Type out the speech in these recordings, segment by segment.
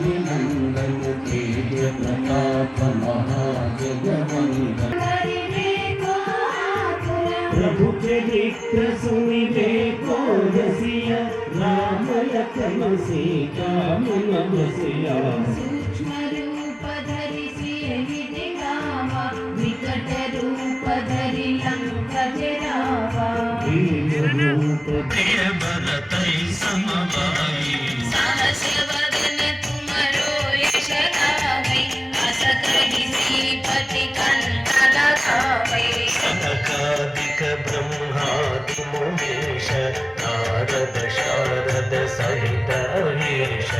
नंदन तेज प्रताप महाजगवंदन प्रभु चरित्र सुनिबे को रसिया राम लखन सीता मन बसिया सूक्ष्म रूप धरिसि दिखावा विकट रूप धरि लंक जरावा वीर रूप धरि भरतई समभाई सहस वदन तुमरो यश गावै अस कहि श्रीपति कंठ लगावै सनकादिक ब्रह्मादि मुनीश नारद शारद सहित अहीश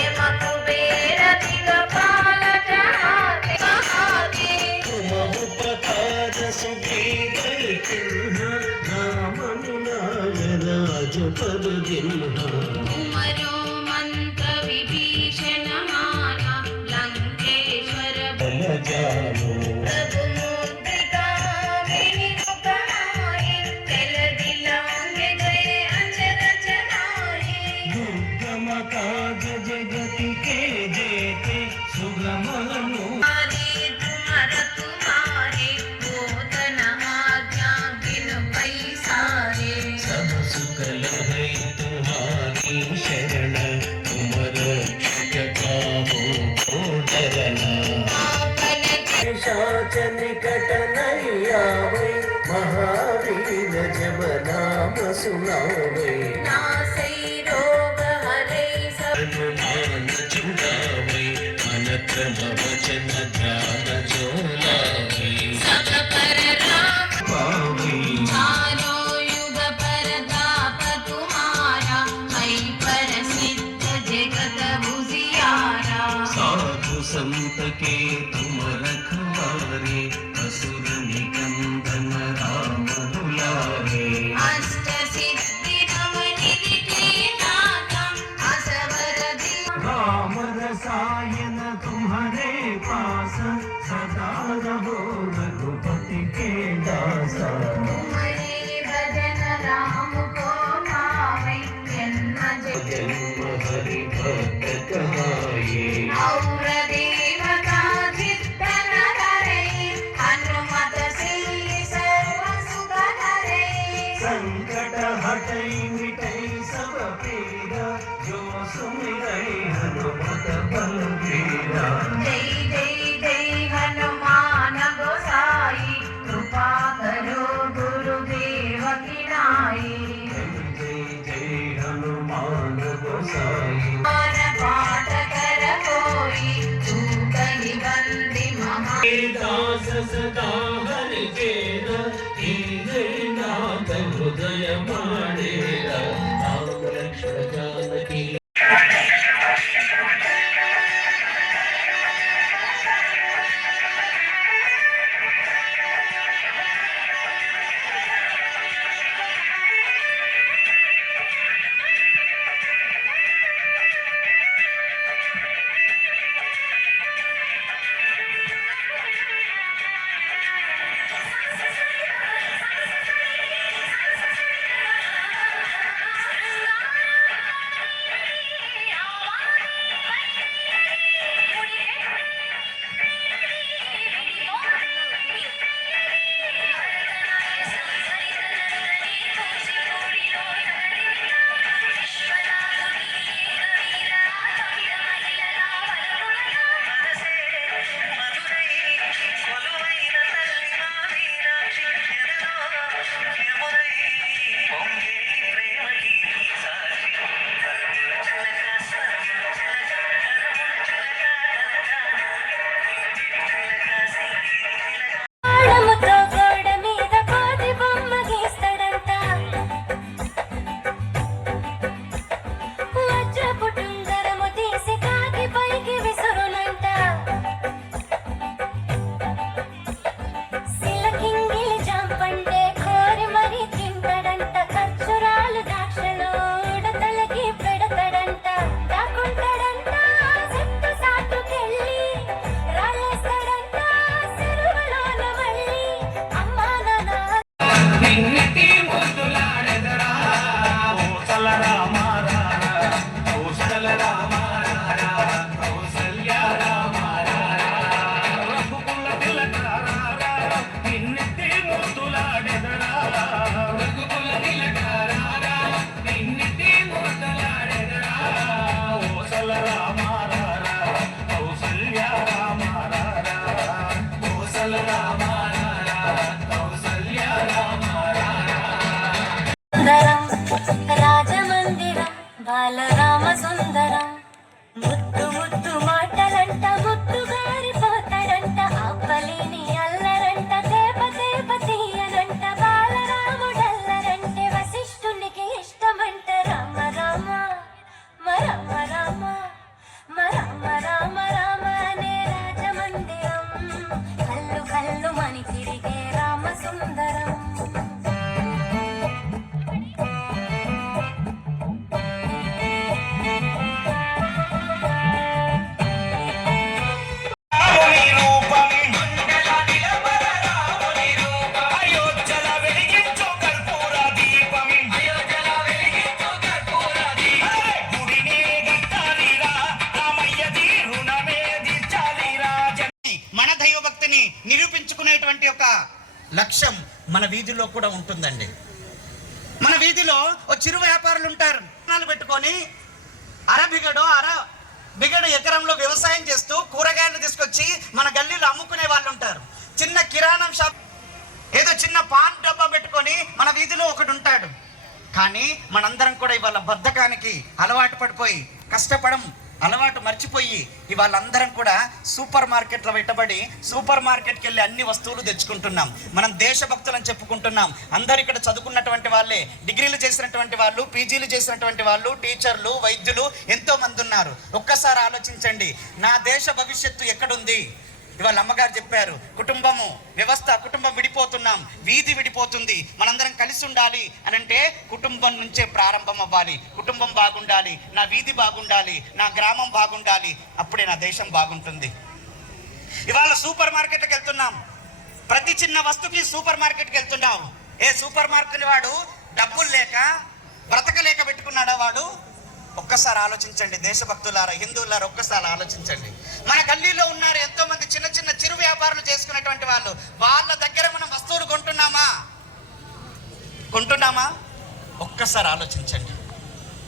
यम कुबेर दिगपाल जहाते महाते तुम उपकार सुग्रीव किन्ह राम मिलाय राजपद जिन्ह तुमरो मंत्र विभीषण माना लंकेश्वर बल जानो प्रभु मुद्रिका विनिमुख माहि तेल दिलांगे गए अचर चलाए दुर्गम काज जगति के जेते सुगम अनुहारे तुम्हारे बोधन आज्ञा बिन पैसारे सब सुकल है तुम्हारी शरण तुम रक्षक काहू को डरना शाच निकट नहीं आवे महावीर जब नाम सुनावे नासै रोग हरे सब हनुमान छुड़ावे अनत्र वचन ध्यान जो लावे सब पर राम पावे चारों युग परताप तुम्हारा है प्रसिद्ध जगत बुझियारा साधु संत के तुम रखवारे असुर निकंदन राम दुलारे अष्ट सिद्धि नव निधि के दाता असवर राम रसायन तुम्हारे पास सदा रहो रघुपति के दासा तुम्हारे भजन राम को पावे जन्म हरि भक्त कहाए और देवता चित्तन हरे हनुमत से सर्व सुख हरे संकट हटई मिटई सब पीरा जो सुमिरै हनुमत बलबीरा जय जय जय हनुमान गोसाई कृपा करो गुरुदेव की नाई जय जय जय हनुमान गोसाई पाठ कर कोई चूक निबंधि महा दास सदा हर चेर नाथ हृदय माडेरा राम लक्ष्मण जानकी లక్ష్యం మన వీధిలో కూడా ఉంటుందండి. మన వీధిలో ఓ చిరు వ్యాపారులు ఉంటారు, పెట్టుకొని బిగడు ఎకరంలో వ్యవసాయం చేస్తూ కూరగాయలు తీసుకొచ్చి మన గల్లీలో అమ్ముకునే వాళ్ళు ఉంటారు. చిన్న కిరాణం షాప్, ఏదో చిన్న పాన్ డబ్బా పెట్టుకొని మన వీధిలో ఒకడు ఉంటాడు. కానీ మనందరం కూడా ఇవాళ బద్ధకానికి అలవాటు పడిపోయి, కష్టపడం అలవాటు మర్చిపోయి ఇవాళ అందరం కూడా సూపర్ మార్కెట్లో పెట్టబడి సూపర్ మార్కెట్కి వెళ్ళి అన్ని వస్తువులు తెచ్చుకుంటున్నాం. మనం దేశభక్తులని చెప్పుకుంటున్నాం. అందరు ఇక్కడ చదువుకున్నటువంటి వాళ్ళే, డిగ్రీలు చేసినటువంటి వాళ్ళు, పీజీలు చేసినటువంటి వాళ్ళు, టీచర్లు, వైద్యులు ఎంతో మంది ఉన్నారు. ఒక్కసారి ఆలోచించండి, నా దేశ భవిష్యత్తు ఎక్కడుంది? ఇవాళ అమ్మగారు చెప్పారు, కుటుంబము వ్యవస్థ, కుటుంబం విడిపోతున్నాం, వీధి విడిపోతుంది, మనందరం కలిసి ఉండాలి అని అంటే కుటుంబం నుంచే ప్రారంభం అవ్వాలి. కుటుంబం బాగుండాలి, నా వీధి బాగుండాలి, నా గ్రామం బాగుండాలి, అప్పుడే నా దేశం బాగుంటుంది. ఇవాళ సూపర్ మార్కెట్కి వెళ్తున్నాం, ప్రతి చిన్న వస్తువుకి సూపర్ మార్కెట్కి వెళ్తున్నాం. ఏ సూపర్ మార్కెట్ వాడు డబ్బులు లేక బ్రతకలేక పెట్టుకున్నాడా వాడు? ఒక్కసారి ఆలోచించండి దేశభక్తులారా, హిందువులారా, ఒక్కసారి ఆలోచించండి. మన గల్లీలో ఉన్నారు ఎంతో మంది చిన్న చిన్న చిరు వ్యాపారాలు చేసుకునేటువంటి వాళ్ళు. వాళ్ళ దగ్గర మనం వస్తువులు కొంటున్నామా? ఒక్కసారి ఆలోచించండి.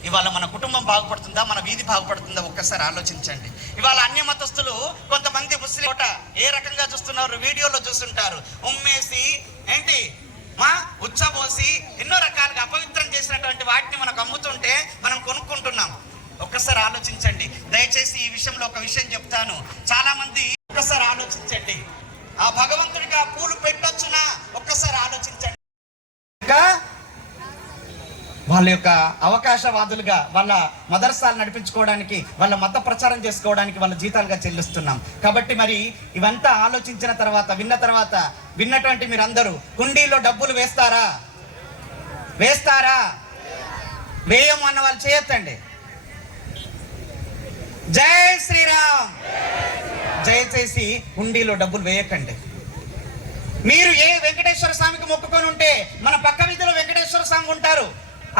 ఇవాళ మన కుటుంబం బాగుపడుతుందా, మన వీధి బాగుపడుతుందా? ఒక్కసారి ఆలోచించండి. ఇవాళ అన్య మతస్థులు కొంతమంది ముస్లిం ఏ రకంగా చూస్తున్నారు, వీడియోలో చూస్తుంటారు, ఉమ్మేసి ఏంటి ఉచ్చబోసి ఎన్నో రకాలుగా అపవిత్రం చేసినటువంటి వాటిని మనకు అమ్ముతుంటే మనం కొనుక్కుంటున్నాం. ఒక్కసారి ఆలోచించండి. దయచేసి ఈ విషయంలో ఒక విషయం చెప్తాను, చాలా మంది ఒక్కసారి ఆలోచించండి. ఆ భగవంతుడికి ఆ పూలు పెట్టొచ్చునా? ఒక్కసారి ఆలోచించండి. వాళ్ళ యొక్క అవకాశవాదులుగా వాళ్ళ మదర్సాలు నడిపించుకోవడానికి, వాళ్ళ మత ప్రచారం చేసుకోవడానికి వాళ్ళ జీతాలుగా చెల్లిస్తున్నాం. కాబట్టి మరి ఇవంతా ఆలోచించిన తర్వాత, విన్నటువంటి మీరందరూ హుండీలో డబ్బులు వేస్తారా? వేయము అన్న వాళ్ళు చేయొద్దండి. జై శ్రీరామ్. దయచేసి హుండీలో డబ్బులు వేయకండి. మీరు ఏ వెంకటేశ్వర స్వామికి మొక్కుకొని ఉంటే మన పక్క వీధిలో వెంకటేశ్వర స్వామి ఉంటారు,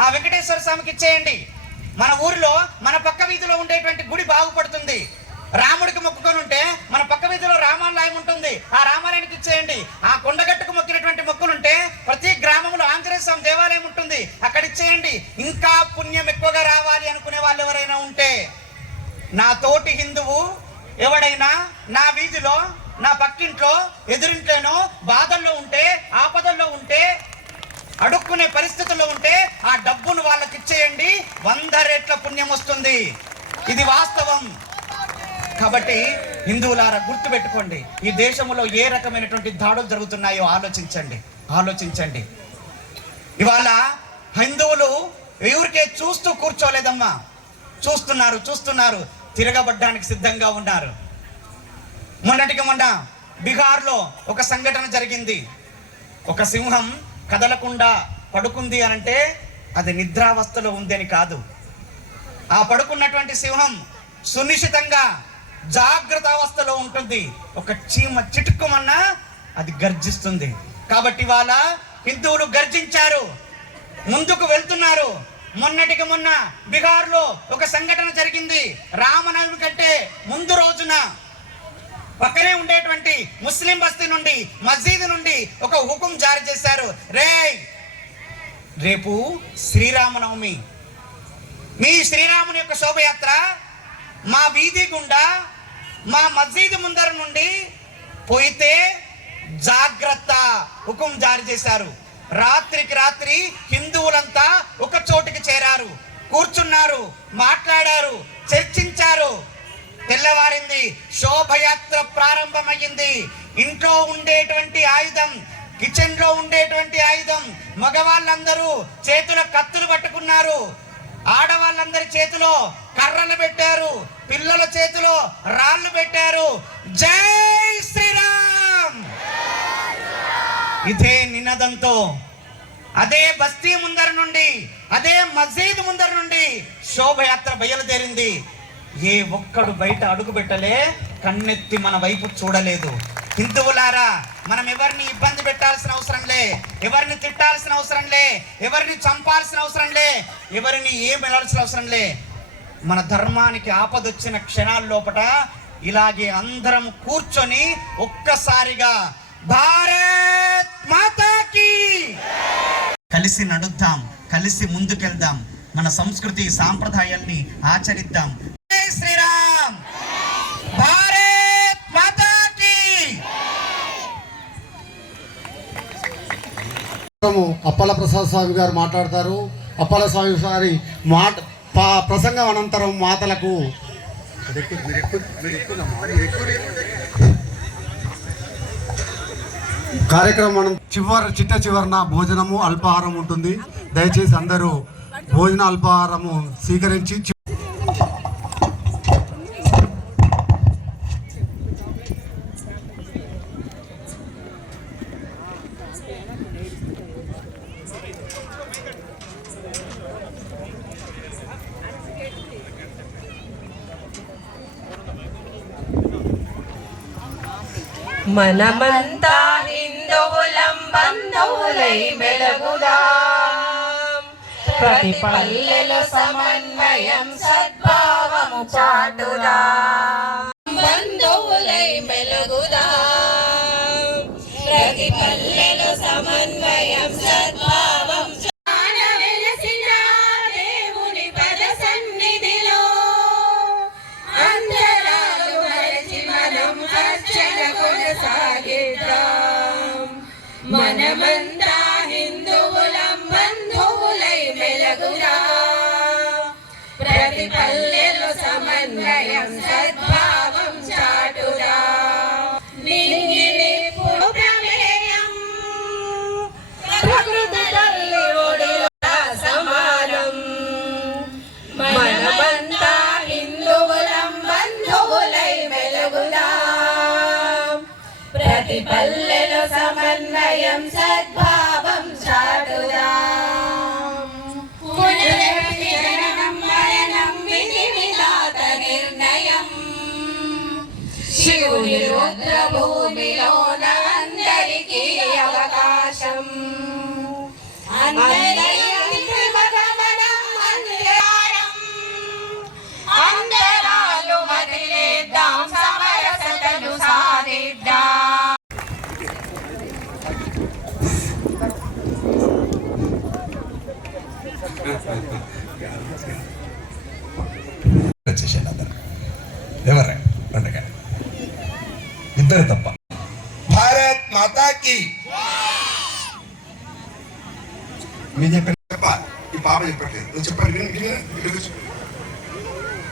ఆ వెంకటేశ్వర స్వామికి ఇచ్చేయండి. మన ఊరిలో మన పక్క వీధిలో ఉండేటువంటి గుడి బాగుపడుతుంది. రాముడికి మొక్కుకొని ఉంటే మన పక్క వీధిలో రామాలయం ఉంటుంది, ఆ రామాలయానికి ఇచ్చేయండి. ఆ కొండగట్టుకు మొక్కినటువంటి మొక్కులుంటే ప్రతి గ్రామంలో ఆంజనేయ స్వామి దేవాలయం ఉంటుంది, అక్కడ ఇచ్చేయండి. ఇంకా పుణ్యం ఎక్కువగా రావాలి అనుకునే వాళ్ళు ఎవరైనా ఉంటే, నా తోటి హిందువు ఎవడైనా నా వీధిలో, నా పక్కింట్లో, ఎదురింట్లోనో బాధల్లో ఉంటే, ఆపదల్లో ఉంటే, అడుక్కునే పరిస్థితుల్లో ఉంటే ఆ డబ్బును వాళ్ళకి ఇచ్చేయండి, 100 రెట్ల పుణ్యం వస్తుంది. ఇది వాస్తవం. కాబట్టి హిందువులారా గుర్తుపెట్టుకోండి, ఈ దేశంలో ఏ రకమైనటువంటి దాడులు జరుగుతున్నాయో ఆలోచించండి. ఇవాళ హిందువులు ఎవరికే చూస్తూ కూర్చోలేదమ్మా, చూస్తున్నారు, తిరగబడ్డానికి సిద్ధంగా ఉన్నారు. మొన్న బీహార్లో ఒక సంఘటన జరిగింది. ఒక సింహం కదలకుండా పడుకుంది అనంటే అది నిద్రావస్థలో ఉంది అని కాదు. ఆ పడుకున్నటువంటి సింహం సునిశ్చితంగా జాగ్రత్త అవస్థలో ఉంటుంది. ఒక చీమ చిటుక్కుమన్నా అది గర్జిస్తుంది. కాబట్టి వాళ్ళ హిందువులు గర్జించారు, ముందుకు వెళ్తున్నారు. మొన్న బీహార్లో ఒక సంఘటన జరిగింది. రామనవమి కంటే ముందు రోజున పక్కనే ఉండేటువంటి ముస్లిం బస్తీ నుండి, మస్జీద్ నుండి ఒక హుకుం జారీ చేశారు. రేపు శ్రీరామనవమి, మీ శ్రీరాముని యొక్క శోభయాత్ర మా వీధి గుండా, మా మస్జీద్ ముందర నుండి పోయితే జాగ్రత్త హుకుం జారీ చేశారు. రాత్రికి రాత్రి హిందువులంతా ఒక చోటికి చేరారు, కూర్చున్నారు, మాట్లాడారు, చర్చించారు. తెల్లవారింది, శోభయాత్ర ప్రారంభమైంది. ఇంట్లో ఉండేటువంటి ఆయుధం, కిచెన్ లో ఉండేటువంటి ఆయుధం, మగవాళ్ళందరూ చేతుల కత్తులు పట్టుకున్నారు, ఆడవాళ్ళందరి చేతిలో కర్రలు పెట్టారు, పిల్లల చేతిలో రాళ్ళు పెట్టారు. జై శ్రీరామ్. ఇదే నినాదంతో అదే బస్తీ ముందర నుండి, అదే మస్జీద్ ముందర నుండి శోభయాత్ర బయలుదేరింది. ఏ ఒక్కడు బయట అడుగు పెట్టలే, కన్నెత్తి మన వైపు చూడలేదు. హిందువులారా, మనం ఎవరిని ఇబ్బంది పెట్టాల్సిన అవసరం లే, ఎవరిని తిట్టాల్సిన అవసరం లే, ఎవరిని చంపాల్సిన అవసరం లే, ఎవరిని ఏమెలాల్సిన అవసరం లే. మన ధర్మానికి ఆపదొచ్చిన క్షణాల లోపట ఇలాగే అందరం కూర్చొని ఒక్కసారిగా భారత్ మాతాకి. కలిసి నడుద్దాం, కలిసి ముందుకెళ్దాం, మన సంస్కృతి సాంప్రదాయాల్ని ఆచరిద్దాం. జై శ్రీరామ్. భారత్ మాతాకి. అప్పల ప్రసాద్ స్వామి గారు మాట్లాడతారు. అప్పల స్వామి గారి ప్రసంగం అనంతరం మాతలకు కార్యక్రమం చిట్ట చివరన భోజనము అల్పాహారం ఉంటుంది. దయచేసి అందరూ భోజన అల్పాహారము స్వీకరించి మనమంతా హిందువులం బంధువులై మెలుగుదాం, ప్రతి పల్లెలో సమన్వయం సద్భావము చాటుదాం. బంధువులై మెలుగుదాం, ప్రతి పల్లెలో సమన్వయం సద్భావం. వెలసిన దేవుని పద సన్నిధిలో అంతరాలు మరచి మనం అర్చన కొనసాగిద్దాం. మనమంతా హిందువులం బంధువులై మెలుగుదాం, ప్రతి పల్లెలో సమన్వయం సద్భావం చాటుదాం. నింగిని ప్రమేయం ప్రకృతి తల్లి ఒడిలో సమానం. మనమంతా హిందువులం బంధువులై మెలుగుదాం, ప్రతి పల్లెలో సమన్వయం సద్భావం చాటుదాం. పునరపి జననం మరణం విధి విధాత నిర్ణయం, శివుని రుద్రభూమిలోన అందరికీ అవకాశం. అందరాలు వదిలేద్దాం, సమరసతను సాధిద్దాం. ఎవరే పండుగ ఇద్దరు తప్ప. భారత్ మాతాకి. మీరు చెప్పారు చెప్పాలి, ఈ పాప చెప్పట్లేదు. నువ్వు చెప్పండి,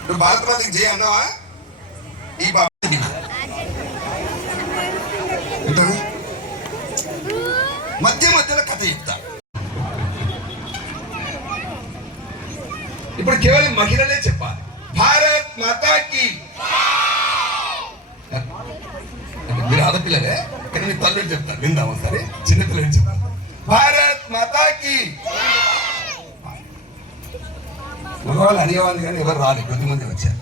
నువ్వు భారత మాతకి జయ అన్నావా? ఈ పాప మధ్య మధ్యలో కథ చెప్తా. ఇప్పుడు కేవలం మహిళలే చెప్పాలి. భారత్ మాతాకి. మీరు ఆడపిల్లలే, కానీ మీ తల్లులు చెప్తారు, విందామా సరే? చిన్నపిల్లలు చెప్తారు. భారత్ మాతాకి. మగవాళ్ళు అనేవాళ్ళు కానీ ఎవరు రాలేదు, కొద్దిమంది వచ్చారు.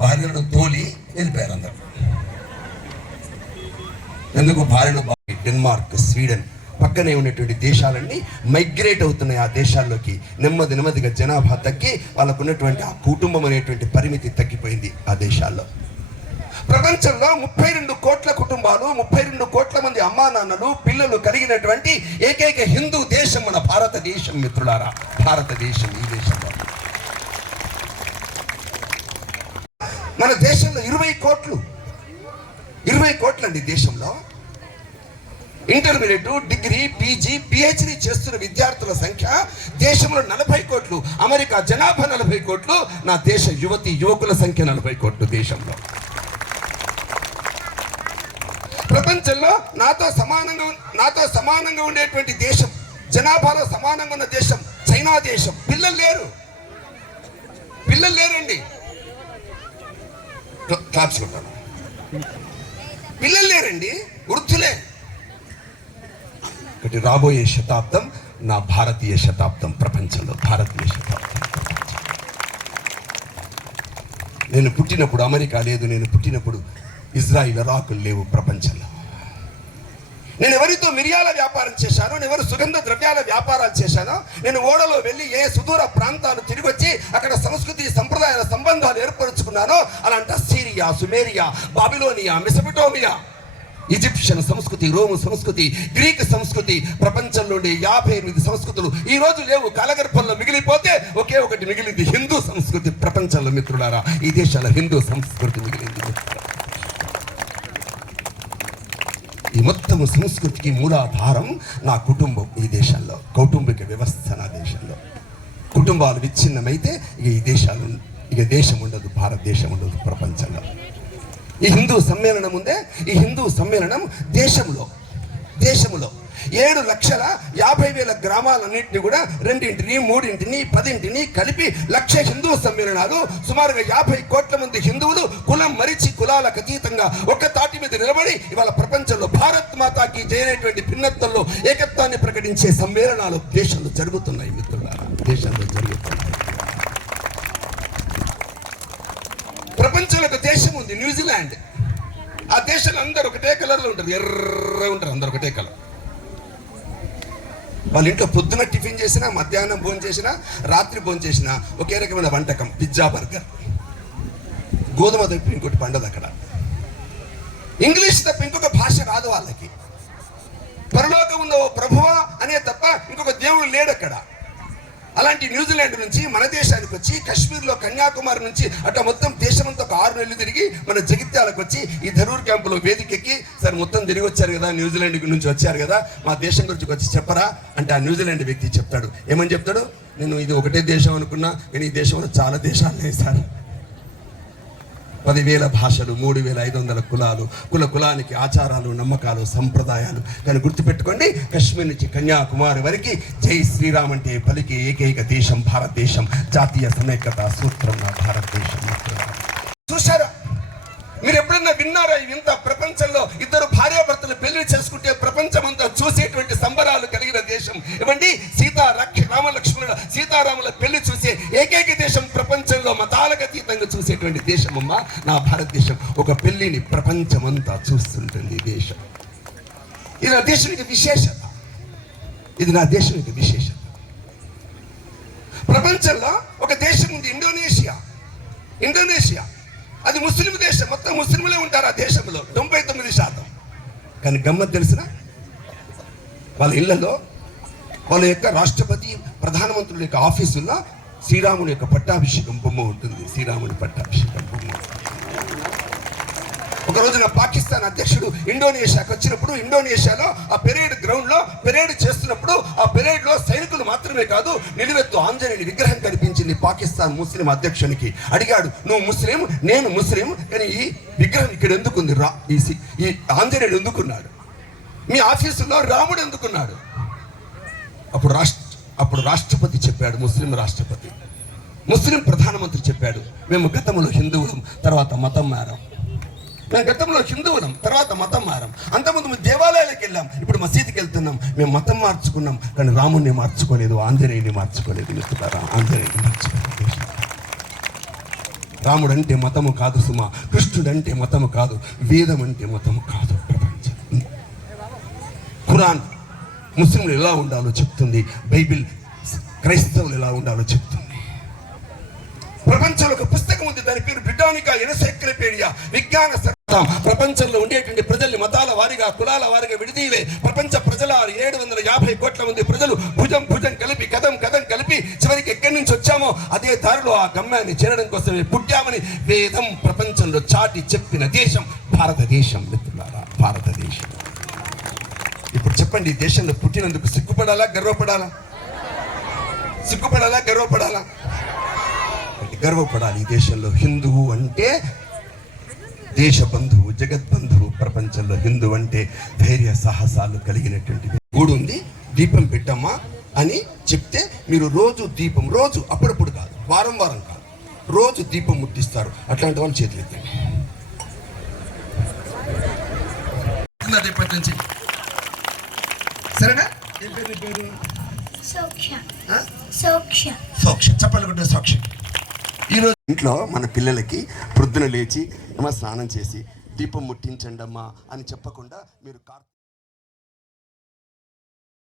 భార్యలను తోలి వెళ్ళిపోయారు అందరు. ఎందుకు? భార్యలు డెన్మార్క్, స్వీడన్ పక్కనే ఉన్నటువంటి దేశాలన్నీ మైగ్రేట్ అవుతున్నాయి. ఆ దేశాల్లోకి నెమ్మదిగా జనాభా తగ్గి వాళ్ళకు ఉన్నటువంటి ఆ కుటుంబం అనేటువంటి పరిమితి తగ్గిపోయింది ఆ దేశాల్లో. ప్రపంచంలో 32 కోట్ల కుటుంబాలు, 32 కోట్ల మంది అమ్మా నాన్నలు, పిల్లలు కలిగినటువంటి ఏకైక హిందూ దేశం మన భారతదేశం. మిత్రులారా, భారతదేశం ఈ దేశంలో, మన దేశంలో 20 కోట్లు అండి. దేశంలో ఇంటర్మీడియట్, డిగ్రీ, పీజీ, పిహెచ్డి చేస్తున్న విద్యార్థుల సంఖ్య దేశంలో 40 కోట్లు. అమెరికా జనాభా 40 కోట్లు. నా దేశ యువకుల సంఖ్య 40 కోట్లు దేశంలో. ప్రపంచంలో నాతో సమానంగా ఉండేటువంటి దేశం, జనాభాలో సమానంగా ఉన్న దేశం చైనా దేశం. పిల్లలు లేరండి. క్లాప్స్ కొట్టాను. పిల్లలు లేరండి, వృద్ధులే. ఒకటి రాబోయే శతాబ్దం నా భారతీయ శతాబ్దం. ప్రపంచంలో భారతీయ శతాబ్దం. నేను పుట్టినప్పుడు అమెరికా లేదు, నేను పుట్టినప్పుడు ఇజ్రాయిల్, ఇరాకులు లేవు ప్రపంచంలో. నేను ఎవరితో మిరియాల వ్యాపారం చేశాను, నేను ఎవరు సుగంధ ద్రవ్యాల వ్యాపారాలు చేశానో, నేను ఓడలో వెళ్ళి ఏ సుదూర ప్రాంతాలు తిరిగి వచ్చి అక్కడ సంస్కృతి సంప్రదాయాల సంబంధాలు ఏర్పరుచుకున్నానో అలాంటి Assyria, Sumeria, Babylonia, Mesopotamia Egyptian సంస్కృతి, రోము సంస్కృతి, గ్రీక్ సంస్కృతి, ప్రపంచంలోని 58 సంస్కృతులు ఈ రోజు లేవు, కలగర్భంలో మిగిలిపోతే ఒకే ఒకటి మిగిలింది, హిందూ సంస్కృతి. ప్రపంచంలో మిత్రులారా, ఈ దేశాల హిందూ సంస్కృతి మిగిలింది. ఈ మొత్తం సంస్కృతికి మూలాధారం నా కుటుంబం. ఈ దేశంలో కౌటుంబిక వ్యవస్థ నా దేశంలో. కుటుంబాలు విచ్ఛిన్నమైతే ఇక దేశం ఉండదు, భారతదేశం ఉండదు ప్రపంచంలో. ఈ హిందూ సమ్మేళనం ఉందే, ఈ హిందూ సమ్మేళనం దేశంలో 7,50,000 గ్రామాలన్నింటినీ కూడా 2, 3, 10 కలిపి 1,00,000 హిందూ సమ్మేళనాలు, సుమారుగా 50 కోట్ల మంది హిందువులు కులం మరిచి కులాలకు అతీతంగా ఒక్క తాటి మీద నిలబడి ఇవాళ ప్రపంచంలో భారత్ మాతాకి జైనటువంటి భిన్నత్వంలో ఏకత్వాన్ని ప్రకటించే సమ్మేళనాలు దేశంలో జరుగుతున్నాయి మిత్రులారా, దేశంలో జరుగుతున్నాయి. ప్రపంచంలో ఒక దేశం ఉంది, న్యూజిలాండ్. ఆ దేశంలో అందరూ ఒకటే కలర్లో ఉంటారు, ఎర్ర ఉంటారు, అందరు ఒకటే కలర్. వాళ్ళ ఇంట్లో పొద్దున టిఫిన్ చేసినా, మధ్యాహ్నం భోజనం చేసినా, రాత్రి భోజనం చేసినా ఒకే రకమైన వంటకం, పిజ్జా, బర్గర్. గోధుమ తప్పి ఇంకోటి పండదు అక్కడ. ఇంగ్లీష్ తప్ప ఇంకొక భాష రాదు వాళ్ళకి. పరలోకం ఉన్న ఓ ప్రభువా అనే తప్ప ఇంకొక దేవుడు లేడు అక్కడ. అలాంటి న్యూజిలాండ్ నుంచి మన దేశానికి వచ్చి, కాశ్మీర్లో కన్యాకుమారి నుంచి అట్లా మొత్తం దేశమంతా ఒక 6 నెలలు తిరిగి మన జగిత్యాలకు వచ్చి ఈ ధరూర్ క్యాంపులో వేదికకి, సార్ మొత్తం తిరిగి వచ్చారు కదా, న్యూజిలాండ్ నుంచి వచ్చారు కదా, మా దేశం గురించి వచ్చి చెప్పరా అంటే ఆ న్యూజిలాండ్ వ్యక్తి చెప్తాడు. ఏమని చెప్తాడు? నేను ఇది ఒకటే దేశం అనుకున్నా, కానీ ఈ దేశంలో చాలా దేశాలు ఉన్నాయి సార్. 10,000 భాషలు, 3,500 కులాలు, కులానికి ఆచారాలు, నమ్మకాలు, సంప్రదాయాలు. కానీ గుర్తుపెట్టుకోండి, కాశ్మీర్ నుంచి కన్యాకుమారి వరకు జై శ్రీరామ్ అంటే పలికే ఏకైక దేశం భారతదేశం. జాతీయ సమైక్యత సూత్రం నా భారతదేశం. చూశారా? మీరు ఎప్పుడన్నా విన్నారా? ఇంత ప్రపంచంలో ఇద్దరు భార్యాభర్తలు పెళ్లి చేసుకుంటే ప్రపంచమంతా చూసేటువంటి సంబరాలు కలిగిన దేశం ఇవ్వండి. సీతారాముల పెళ్లి చూసే ఏకైక దేశం ప్రపంచంలో, మతాలకు అతీతంగా చూసేటువంటి దేశం అమ్మా నా భారతదేశం. ఒక పెళ్లిని ప్రపంచమంతా చూస్తుంటుంది దేశం. ఇది నా దేశం యొక్క విశేషత. ఇది నా దేశం యొక్క విశేషత. ప్రపంచంలో ఒక దేశం ఉంది, ఇండోనేషియా. అది ముస్లిం దేశం, మొత్తం ముస్లింలే ఉంటారు ఆ దేశంలో 99%. కానీ గమ్మత్ తెలిసిన, వాళ్ళ ఇళ్లలో వాళ్ళ యొక్క రాష్ట్రపతి, ప్రధానమంత్రుల యొక్క ఆఫీసుల్లో శ్రీరాముని యొక్క పట్టాభిషేకం బొమ్మ ఉంటుంది. శ్రీరాముని పట్టాభిషేకం బొమ్మ. ఒక రోజున పాకిస్తాన్ అధ్యక్షుడు ఇండోనేషియాకి వచ్చినప్పుడు, ఇండోనేషియాలో ఆ పెరేడ్ గ్రౌండ్ లో పెరేడ్ చేస్తున్నప్పుడు ఆ పెరేడ్ లో సైనికులు మాత్రమే కాదు, నిలువెత్తు ఆంజనేయుని విగ్రహం కనిపించింది. పాకిస్తాన్ ముస్లిం అధ్యక్షునికి అడిగాడు, నువ్వు ముస్లిం, నేను ముస్లిం, కానీ ఈ విగ్రహం ఇక్కడ ఎందుకుంది? ఈ ఆంజనేయుడు ఎందుకున్నాడు? మీ ఆఫీసులో రాముడు ఎందుకున్నాడు? అప్పుడు రాష్ట్రపతి చెప్పాడు, ముస్లిం ప్రధానమంత్రి చెప్పాడు, మేము గతంలో హిందువులం, తర్వాత మతం మారాం. మేము గతంలో హిందువులం, తర్వాత మతం మారాం. అంతకుముందు మేము దేవాలయాలకు వెళ్ళాం, ఇప్పుడు మసీదుకి వెళ్తున్నాం. మేము మతం మార్చుకున్నాం, కానీ రాముణ్ణి మార్చుకోలేదు, ఆంజనేయుని మార్చుకోలేదు. ఆంజనేయుని మార్చుకోలేదు. రాముడు అంటే మతము కాదు సుమా, కృష్ణుడు అంటే మతము కాదు, వేదం అంటే మతము కాదు. ప్రపంచం ఖురాన్ ముస్లింలు ఎలా ఉండాలో చెప్తుంది, బైబిల్ క్రైస్తవులు ఎలా ఉండాలో చెప్తుంది. ప్రపంచంలో ఒక పుస్తకం ఉంది, దాని పేరు బ్రిటానికా ఎన్సైక్లోపీడియా, విజ్ఞాన సర్వం. ప్రపంచంలో ఉండేటువంటి ప్రజల్ని మతాల వారిగా, కులాల వారిగా విడదీయలే. ప్రపంచ ప్రజల 750 కోట్ల మంది ప్రజలు భుజం కలిపి, కదం కలిపి చివరికి ఎక్కడి నుంచి వచ్చామో అదే దారిలో ఆ గమ్యాన్ని చేరడం కోసమే పుట్టామని వేదం ప్రపంచంలో చాటి చెప్పిన దేశం భారతదేశం. మిత్రులారా, భారతదేశం. ఇప్పుడు చెప్పండి, ఈ దేశంలో పుట్టినందుకు సిగ్గుపడాలా, గర్వపడాలా? గర్వపడాలి. ఈ దేశంలో హిందువు అంటే దేశ బంధువు, జగద్బంధువు. ప్రపంచంలో హిందువు అంటే ధైర్య సాహసాలు కలిగినటువంటి గూడు ఉంది. దీపం పెట్టమ్మా అని చెప్తే మీరు రోజు దీపం, రోజు అప్పుడప్పుడు కాదు, వారం కాదు, రోజు దీపం ముట్టిస్తారు. అట్లాంటి వాళ్ళు చేతులు ఎత్తండి. రేపటి నుంచి సరేనా? ఏం పేరు? సోక్ష. చెప్పండి కొట్టే సోక్ష. ఈరోజు ఇంట్లో మన పిల్లలకి ప్రొద్దున లేచి స్నానం చేసి దీపం ముట్టించండి అమ్మా అని చెప్పకుండా మీరు